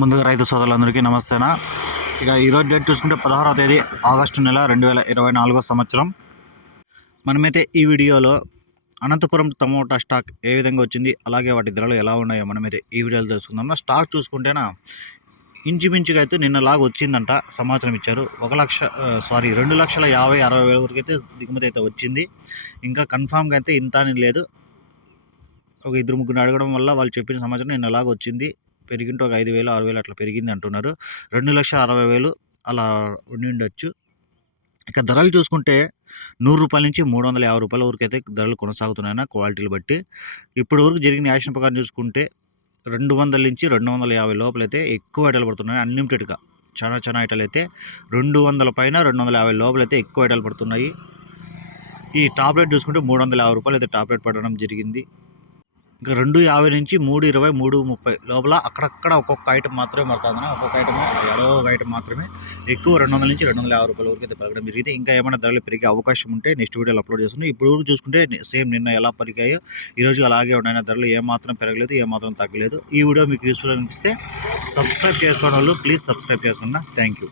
ముందుగా రైతు సోదరులందరికీ నమస్తేనా. ఇక ఈరోజు డేట్ చూసుకుంటే పదహారవ తేదీ ఆగస్టు నెల రెండు వేల ఇరవై నాలుగో సంవత్సరం. మనమైతే ఈ వీడియోలో అనంతపురం టమోటా స్టాక్ ఏ విధంగా వచ్చింది అలాగే వాటి ధరలు ఎలా ఉన్నాయో మనమైతే ఈ వీడియోలో తెలుసుకుందాం. స్టాక్ చూసుకుంటేనా ఇంచుమించుగా అయితే నిన్నలాగా వచ్చిందంట సమాచారం ఇచ్చారు. ఒక లక్ష సారీ రెండు లక్షల యాభై అరవై వేల వరకు అయితే దిగుమతి అయితే వచ్చింది. ఇంకా కన్ఫామ్గా అయితే ఇంత అని లేదు. ఒక ఇద్దరు ముగ్గురు అడగడం వల్ల వాళ్ళు చెప్పిన సమాచారం నిన్న వచ్చింది. పెరిగింటే ఒక ఐదు వేలు ఆరు వేలు అట్లా పెరిగింది అంటున్నారు. రెండు లక్షల అరవై వేలు అలా ఉండి ఉండొచ్చు ఇక ధరలు చూసుకుంటే నూరు రూపాయల నుంచి మూడు వందల యాభై రూపాయల వరకు అయితే ధరలు కొనసాగుతున్నాయన్న క్వాలిటీలు బట్టి. ఇప్పటి వరకు జరిగిన యాక్షన్ ప్రకారం చూసుకుంటే రెండు వందల నుంచి రెండు వందల యాభై లోపలైతే ఎక్కువ ఐటలు పడుతున్నాయి. అన్లిమిటెడ్గా చాలా చాలా ఐటలు అయితే రెండు వందల పైన రెండు వందల యాభై లోపలైతే ఎక్కువ ఐటలు పడుతున్నాయి. ఈ టాబ్లెట్ చూసుకుంటే మూడు వందల యాభై రూపాయలు అయితే టాబ్లెట్ పడడం జరిగింది. ఇంకా రెండు యాభై నుంచి మూడు ఇరవై మూడు ముప్పై లోపల అక్కడక్కడ ఒక్కొక్క ఐటమ్ మాత్రమే పడుతుందని? ఒక్కొక్క ఐటమ్ ఏడో ఒక ఐటమ్ మాత్రమే. ఎక్కువ రెండు వందల నుంచి రెండు వందల యాభై రూపాయల వరకు అయితే పెరగడం జరిగింది. ఇంకా ఏమైనా ధరలు పెరిగే అవకాశం ఉంటే నెక్స్ట్ వీడియోలో అప్లోడ్ చేస్తున్నాను. ఇప్పుడు చూసుకుంటే సేమ్ నిన్న ఎలా పెరిగాయో ఈరోజు అలాగే ఉన్నాయి ధరలు ఏమాత్రం పెరగలేదు ఏమాత్రం తగ్గలేదు. ఈ వీడియో మీకు యూస్ఫుల్ అనిపిస్తే సబ్స్క్రైబ్ చేసుకోవడం వాళ్ళు ప్లీజ్ సబ్స్క్రైబ్ చేసుకున్నా థ్యాంక్ యూ